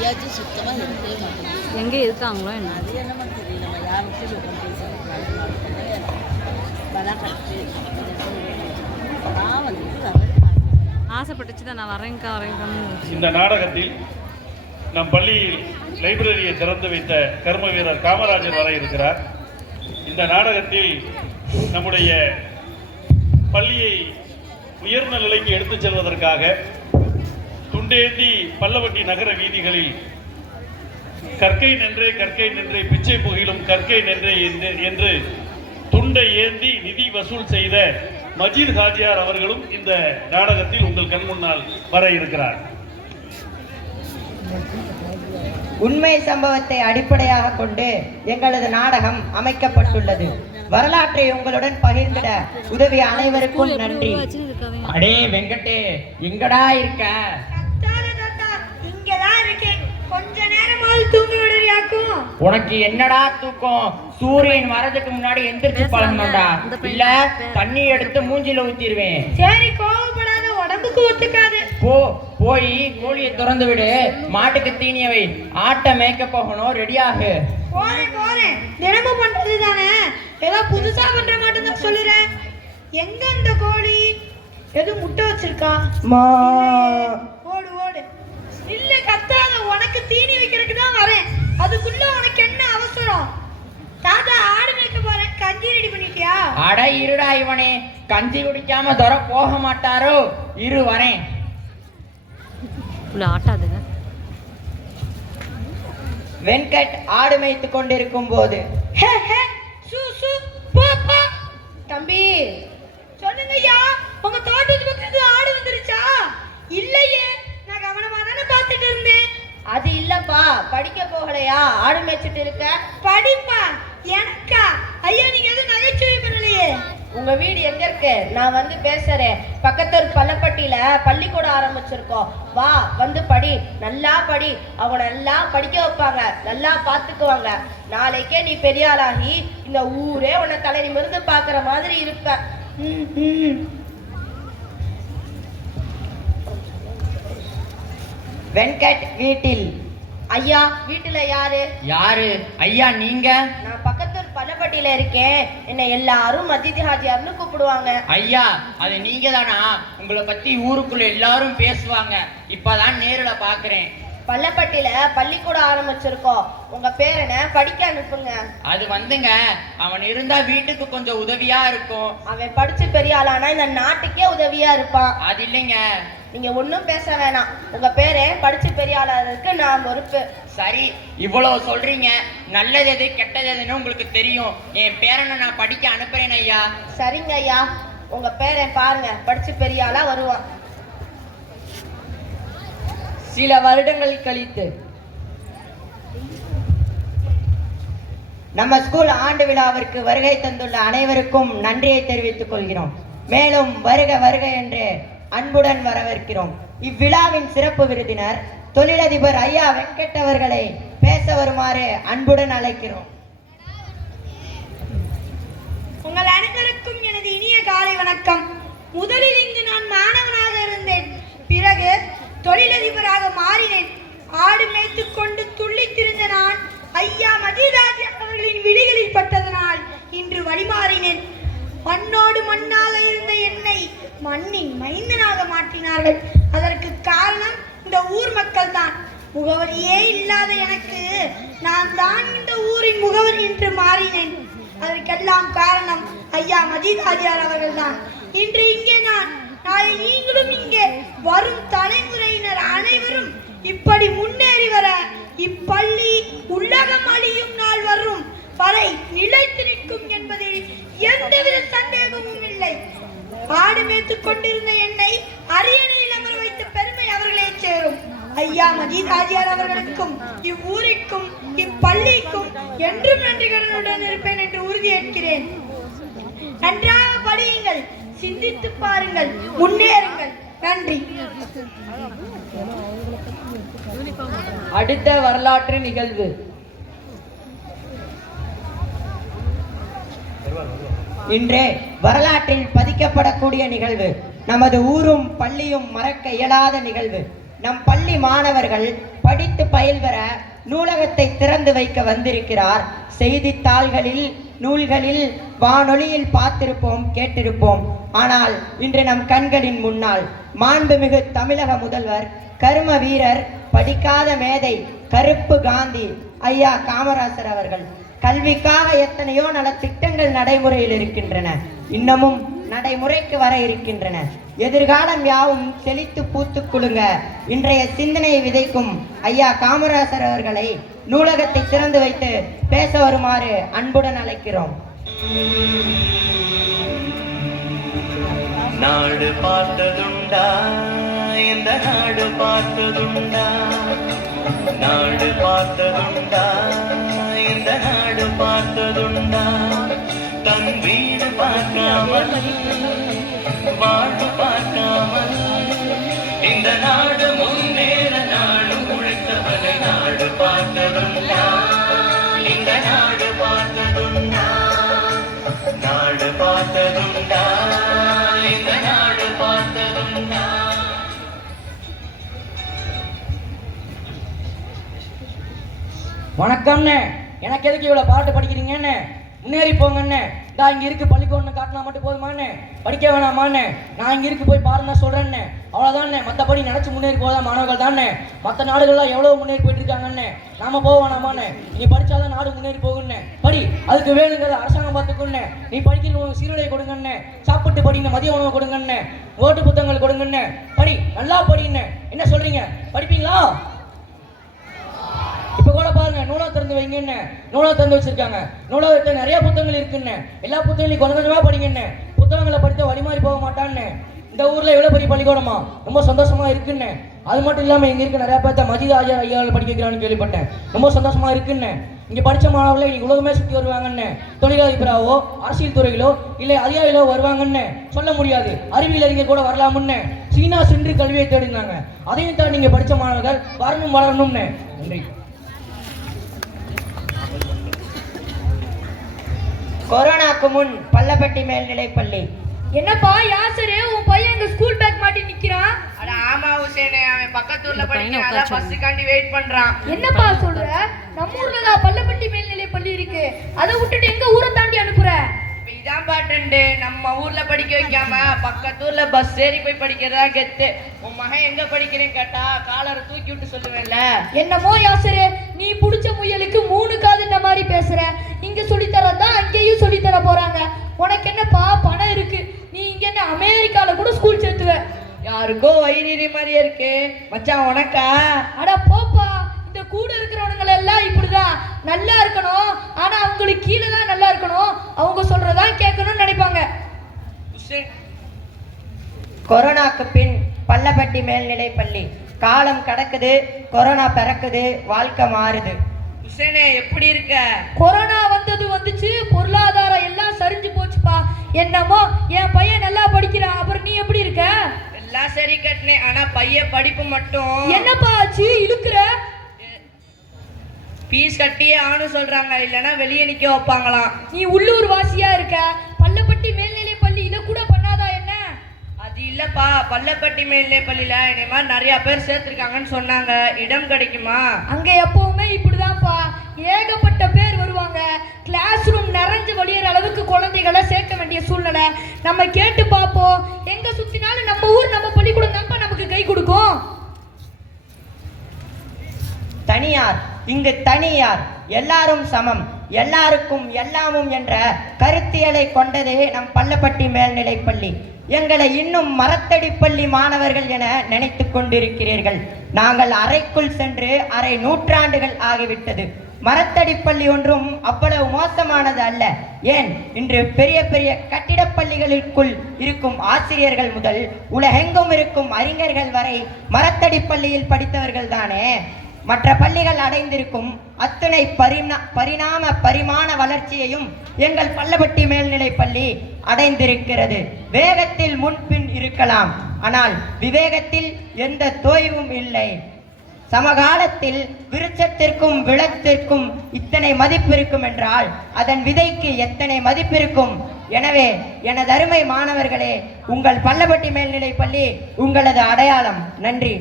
எங்கேயாச்சும் சுத்தமாக இருக்கவே மாட்டேங்குது. எங்கே இருக்காங்களோ என்ன அது என்னமோ தெரியல. நம்ம யாருக்கும் சொல்ல நான் வந்து ஆசைப்பட்டுச்சு தான் நான் வரேங்கான்னு. இந்த நாடகத்தில் நம் பள்ளியில் லைப்ரரியை திறந்து வைத்த கர்ம வீரர் காமராஜர் வர இருக்கிறார். இந்த நாடகத்தில் நம்முடைய பள்ளியை உயர்ந்த நிலைக்கு எடுத்துச் செல்வதற்காக துண்டேந்தி பல்லவட்டி நகர வீதிகளில் கற்கை நின்றே பிச்சை புகிலும் கற்கை நின்றே என்று துண்டை ஏந்தி நிதி வசூல் செய்த மஜீத் ஹாஜியார் அவர்களும் இந்த நாடகத்தில் உங்கள் கண் முன்னால் வர இருக்கிறார். உண்மை சம்பவத்தை அடிப்படையாக கொண்டு எங்களது நாடகம் அமைக்கப்பட்டுள்ளது. வரலாற்றை உங்களுடன் பகிர்ந்திட உதவிய அனைவருக்கும் நன்றி. அடே வெங்கடே, எங்கடா இருக்க? உனக்கு என்னடா தூக்கம்? சூரியன் வரதுக்கு முன்னாடி எந்திரிச்சு பழகணும்டா, இல்ல தண்ணி எடுத்து மூஞ்சில ஊத்திடுவேன். சரி, கோவப்படாத, உடம்புக்கு ஒத்துக்காது. போய் கோழியை திறந்து விடு, மாட்டுக்கு தீனிய வை, ஆட்டை மேய்க்க போகணும், ரெடியாகு. போறேன், தினமும் பண்றது தானே, ஏதோ புதுசா பண்ற மாட்டேன்னு தான் சொல்லுறேன். எங்க இந்த கோழி? எதுவும் முட்டை வச்சிருக்கா? ஓடு இல்ல, கத்தாத, உனக்கு தீனி வைக்கிறதுக்கு தான் வரேன். அதுக்குள்ள உனக்கு என்ன அவசரம்? தாத்தா, ஆடு மேய்க்க போறேன், கஞ்சி ரெடி பண்ணிட்டியா? அட இருடா, இவனே கஞ்சி குடிக்காம தர போக மாட்டாரோ, இரு வரேன். ஆட்டாதுங்க. வெங்கட் ஆடு மேய்த்து கொண்டிருக்கும் போது தம்பி சொல்லுங்க ஐயா, உங்க தோட்டத்துக்கு ஆடு வந்துருச்சா? இல்லையே, நான் கவனமா தானே பார்த்துட்டு இருந்தேன். அது இல்லப்பா, படிக்க போகலையா? ஆடு மேய்ச்சிட்டு இருக்க. படிப்பா? எனக்கா? ஐயா, நீங்க எதுவும் நகைச்சுவை பண்ணலையே. உங்க வீடு எங்க இருக்கு? நான் வந்து பேசுறேன். பக்கத்தூர் பள்ளப்பட்டியில பள்ளிக்கூடம் ஆரம்பிச்சிருக்கோம், வா வந்து படி, நல்லா படி. அவங்க நல்லா படிக்க வைப்பாங்க, நல்லா பாத்துக்குவாங்க. நாளைக்கே நீ பெரிய ஆளாகி இந்த ஊரே உன்னை தலை நிமிர்ந்து பாக்குற மாதிரி இருப்ப. வெங்கட் வீட்டில். ஐயா, வீட்டுல யாரு? ஐயா நீங்க? நான் பக்கத்தூர் பள்ளப்பட்டியில இருக்கேன். என்ன எல்லாரும் மஜீத் ஹாஜியார்னு கூப்பிடுவாங்க. ஐயா, அது நீங்க தானா? உங்களை பத்தி ஊருக்குள்ள எல்லாரும் பேசுவாங்க, இப்பதான் நேருல பாக்குறேன். பள்ளப்பட்டியில பள்ளிக்கூடம் ஆரம்பிச்சிருக்கோம், உங்க பேர் என்ன? படிக்க அனுப்புங்க. அது வந்துங்க, அவன் இருந்தா வீட்டுக்கு கொஞ்சம் உதவியா இருக்கும். அவன் படிச்சு பெரிய ஆளானா இந்த நாட்டுக்கே உதவியா இருப்பான். அது இல்லைங்க. நீங்க ஒன்னும் பேச வேணாம், உங்க பேரே படிச்சு பெரிய ஆளாருக்கு நான் பொறுப்பு. சரி, இவ்வளவு சொல்றீங்க, நல்லது எது கெட்டது எதுன்னு உங்களுக்கு தெரியும். என் பேரனை நான் படிக்க அனுப்புறேன் ஐயா. சரிங்க ஐயா, உங்க பேரை பாருங்க, படிச்சு பெரிய ஆளா வருவான். சில வருடங்கள் கழித்து நம்ம ஸ்கூல் ஆண்டு விழாவிற்கு வருகை தந்துள்ள அனைவருக்கும் நன்றியை தெரிவித்துக் கொள்கிறோம். மேலும் வருக வருக என்று அன்புடன் வரவேற்கிறோம். இவ்விழாவின் சிறப்பு விருந்தினர் தொழிலதிபர் ஐயா வெங்கட் அவர்களை பேச வருமாறு அன்புடன் அழைக்கிறோம். உங்கள் அனைவருக்கும் எனது இனிய காலை வணக்கம். முதலில் இங்கு நான் மாணவனாக இருந்தேன், பிறகு தொழிலதிபராக மாறினேன். ஆடு மேய்த்து கொண்டு துள்ளித்திருந்த நான் ஐயா மஜீத் ஹாஜியார் அவர்களின் விழிகளில் பட்டதனால் இன்று வழிமாறினேன். மண்ணோடு மண்ணாக இருந்த என்னை மண்ணின் மைந்தனாக மாற்றினார்கள். அதற்கு காரணம் இந்த ஊர் மக்கள் தான். முகவரியே இல்லாத எனக்கு நான் தான் இந்த ஊரின் முகவரி என்று மாறினேன். அதற்கெல்லாம் காரணம் ஐயா மஜீத் ஹாஜியார் அவர்கள் தான். இன்று இங்கே நான், நாளை நீங்களும் இங்கே வரும் தலைமுறையினர் அனைவரும் இப்படி முன்னேறி வர இப்பள்ளி உலகம் அழியும் நாள் வரும் வரை நிலைத்து நிற்கும் என்பதில் எந்தவித சந்தேகமும் இல்லை. ஆடு மேய்த்துக் கொண்டிருந்த என்னை அரியணையில் அமர வைத்த பெருமை அவர்களே சேரும். ஐயா மஜீத் ஹாஜியார் அவர்களுக்கும் இவ்வூரிற்கும் இப்பள்ளிக்கும் என்றும் நன்றிகளுடன் இருப்பேன் என்று உறுதியேற்கிறேன். நன்றாக படியுங்கள், சிந்தித்து பாருங்கள், முன்னேறுங்கள். நன்றி. அடுத்த வரலாற்று நிகழ்வு. இன்றே வரலாற்றில் பதிக்கப்படக்கூடிய நிகழ்வு. நமது ஊரும் பள்ளியும் மறக்க இயலாத நிகழ்வு. நம் பள்ளி மாணவர்கள் படித்து பயில்வர நூலகத்தை திறந்து வைக்க வந்திருக்கிறார். செய்தித்தாள்களில், நூல்களில், வானொலியில் பார்த்திருப்போம், கேட்டிருப்போம். ஆனால் இன்று நம் கண்களின் முன்னால் மாண்புமிகு தமிழக முதல்வர், கர்ம வீரர், படிக்காத மேதை, கருப்பு காந்தி ஐயா காமராசர் அவர்கள் கல்விக்காக எத்தனையோ நலத்திட்டங்கள் நடைமுறையில் இருக்கின்றன, இன்னமும் நடைமுறைக்கு வர இருக்கின்றன. எதிர்காலம் யாவும் செழித்து பூத்து குலுங்க இன்றைய சிந்தனையை விதைக்கும் ஐயா காமராசர் அவர்களை நூலகத்தை திறந்து வைத்து பேச வருமாறு அன்புடன் அழைக்கிறோம். நாடு பார்த்ததுண்டா, இந்த நாடு பார்த்ததுண்டா, நாடு பார்த்ததுண்டா, இந்த நாடு பார்த்ததுண்டா, தன் வீடு பார்க்காமல் வாழ்வு பார்க்காமல் இந்த நாடு முன்னேற நாடு உழைத்தவனை நாடு பார்த்ததுண்டா, இந்த நாடு பார்த்ததுண்டா, நாடு பார்த்ததுண்டா, இந்த நாடு பார்த்ததுண்டா. வணக்கம்ண்ணே. எனக்கு எதுக்கு இவ்வளவு பாட்டு படிக்கிறீங்கன்னு? முன்னேறி போங்கண்ணே. நான் இங்க இருக்கு பள்ளிக்கூடம் காட்டினா மட்டும் போதுமாண்ணே? படிக்க வேணாமாண்ணே? நான் இங்க இருக்கு போய் பாருன்னா சொல்றேன்னே. அவ்வளவுதானே. மற்றபடி நினைச்சு முன்னேறி போதான் மாணவர்கள் தானே. மற்ற நாடுகள்லாம் எவ்வளவு முன்னேறி போயிட்டு இருக்காங்கண்ணே. நாம போக வேணாமாண்ணே? நீ படிச்சாதான் நாடு முன்னேறி போகுண்ணே. படி, அதுக்கு வேணுங்கிறத அரசாங்கம் பார்த்துக்குண்ணே. நீ படிக்கிற உனக்கு சீருடை கொடுங்கண்ணே, சாப்பிட்டு படிங்க, மதிய உணவு கொடுங்கண்ணே, ஓட்டு புத்தகங்கள் கொடுங்கண்ணே. படி, நல்லா படிங்கண்ணே. என்ன சொல்றீங்க? படிப்பீங்களா? இப்ப கூட பாருங்க, நூலகம் திறந்து வைங்கன்னு நூலகம் திறந்து வச்சிருக்காங்க. நூலகத்துல நிறைய புத்தகங்கள் இருக்குன்னு. எல்லா புத்தகங்களையும் கொஞ்சம் கொஞ்சமா படிங்கன்னு. புத்தகங்களை படித்த வழிமாறி போக மாட்டான்னு. இந்த ஊர்ல எவ்வளவு பெரிய பள்ளிக்கூடமா, ரொம்ப சந்தோஷமா இருக்குன்னு. அது மட்டும் இல்லாம இங்க இருக்க நிறைய பேர்த்த மஜித் ஆஜர் ஐயாவில் படிக்க வைக்கிறான்னு கேள்விப்பட்டேன். ரொம்ப சந்தோஷமா இருக்குன்னு. இங்க படிச்ச மாணவர்களை இன்னைக்கு உலகமே சுற்றி வருவாங்கன்னு. தொழிலதிபராவோ, அரசியல் துறையிலோ இல்லை அதிகாரிகளோ வருவாங்கன்னு சொல்ல முடியாது. அறிவியல் அறிஞர் கூட வரலாமுன்னு. சீனா சென்று கல்வியை தேடினாங்க. அதையும் தான் நீங்க படிச்ச மாணவர்கள் வரணும், வளரணும்னு. நன்றி. கொரோனாக்கு முன் பள்ளப்பட்டி மேல்நிலைப்பள்ளி. என்னப்பா யாசரு, உன் பையன் எங்க ஸ்கூல் பேக் மாட்டி நிக்கிறான்? அட ஆமா ஹுசேனே, அவன் பக்கத்தூர்ல படிக்கிறான், பஸ்ஸுக்காண்டி வெயிட் பண்றான். என்னப்பா சொல்ற? நம்ம ஊர்ல தான் பள்ளப்பட்டி மேல்நிலை பள்ளி இருக்கு, அதை விட்டுட்டு எங்க ஊரை தாண்டி அனுப்புற? இதான் பாட்டுண்டு, நம்ம ஊர்ல படிக்க வைக்காம பக்கத்தூர்ல பஸ் ஏறி போய் படிக்கிறதா கெத்து. உன் மகன் எங்க படிக்கிறேன்னு கேட்டா காலரை தூக்கி விட்டு சொல்லுவேன்ல. என்னமோ யாசரு, நீ புடிச்ச முயலுக்கு 3 காது இந்த மாதிரி பேசுற. இங்க சொல்லித்தரதான் அங்கேயும் சொல்லித்தர போறாங்க. உனக்கு என்னப்பா பணம் இருக்கு, நீ இங்க என்ன அமெரிக்கால கூட ஸ்கூல் சேர்த்துவ. யாருக்கோ வயிறு மாதிரியே இருக்கு மச்சான், உனக்கா? அட போப்பா, இந்த கூட இருக்கிறவனுங்களை எல்லாம் இப்படிதான் நல்லா இருக்கணும், ஆனா அவங்களுக்கு கீழே தான் நல்லா இருக்கணும், அவங்க சொல்றதான் கேட்கணும்னு நினைப்பாங்க. கொரோனாக்கு பின் பள்ளப்பட்டி மேல்நிலைப்பள்ளி. காலம் கடக்குது, கொரோனா பிறக்குது, வாழ்க்கை மாறுது. ஹுசேனே எப்படி இருக்க? கொரோனா வந்துச்சு, பொருளாதாரம் எல்லாம் சரிஞ்சு போச்சுப்பா. என்னமோ என் பையன் நல்லா படிக்கிறான், அப்புறம் நீ எப்படி இருக்க? எல்லாம் சரி கட்டினே, ஆனா பையன் படிப்பு மட்டும். என்னப்பா ஆச்சு, இழுக்கிற? பீஸ் கட்டியே ஆனு சொல்றாங்க, இல்லைன்னா வெளியே நிக்க வைப்பாங்களாம். நீ உள்ளூர் வாசியா இருக்க, பள்ளப்பட்டி மேல்நிலை பள்ளி இதை கூட பண்ணாதா என்ன? அது இல்லப்பா, பள்ளப்பட்டி மேல்நிலை பள்ளியில என்னை மாதிரி நிறைய பேர் சேர்த்திருக்காங்கன்னு சொன்னாங்க. இடம் கிடைக்குமா? அங்க எப்பவுமே இப்படிதான்ப்பா, ஏகப்பட்ட பேர் வருவாங்க. கிளாஸ் ரூம் நிறைஞ்சு வழியிற அளவுக்கு குழந்தைகளை சேர்க்க வேண்டிய சூழ்நிலை. நம்ம கேட்டு பார்ப்போம். எங்க சுத்தினாலும் நம்ம ஊர் நம்ம பள்ளிக்கூடம் தான்ப்பா நமக்கு கை கொடுக்கும். தனியார், இங்கு தனியார், எல்லாரும் சமம், எல்லாருக்கும் எல்லாமும் என்ற கருத்தியலை கொண்டதே நம் பள்ளப்பட்டி மேல்நிலைப்பள்ளி. எங்களை இன்னும் மரத்தடிப்பள்ளி மாணவர்கள் என நினைத்து கொண்டிருக்கிறீர்கள். நாங்கள் அறைக்குள் சென்று அரை நூற்றாண்டுகள் ஆகிவிட்டது. மரத்தடிப்பள்ளி ஒன்றும் அவ்வளவு மோசமானது அல்ல. ஏன், இன்று பெரிய பெரிய கட்டிடப்பள்ளிகளுக்குள் இருக்கும் ஆசிரியர்கள் முதல் உலகெங்கும் இருக்கும் அறிஞர்கள் வரை மரத்தடிப்பள்ளியில் படித்தவர்கள் தானே. மற்ற பள்ளிகள் அடைந்திருக்கும் அத்தனை பரிமாண வளர்ச்சியையும் எங்கள் பள்ளப்பட்டி மேல்நிலை பள்ளி அடைந்திருக்கிறது. வேகத்தில் முன்பின் இருக்கலாம், ஆனால் விவேகத்தில் எந்த தோய்வும் இல்லை. சமகாலத்தில் விருட்சத்திற்கும் விளத்திற்கும் இத்தனை மதிப்பு இருக்கும் என்றால் அதன் விதைக்கு எத்தனை மதிப்பு இருக்கும். எனவே எனது அருமை மாணவர்களே, உங்கள் பள்ளப்பட்டி மேல்நிலை பள்ளி உங்களது அடையாளம். நன்றி.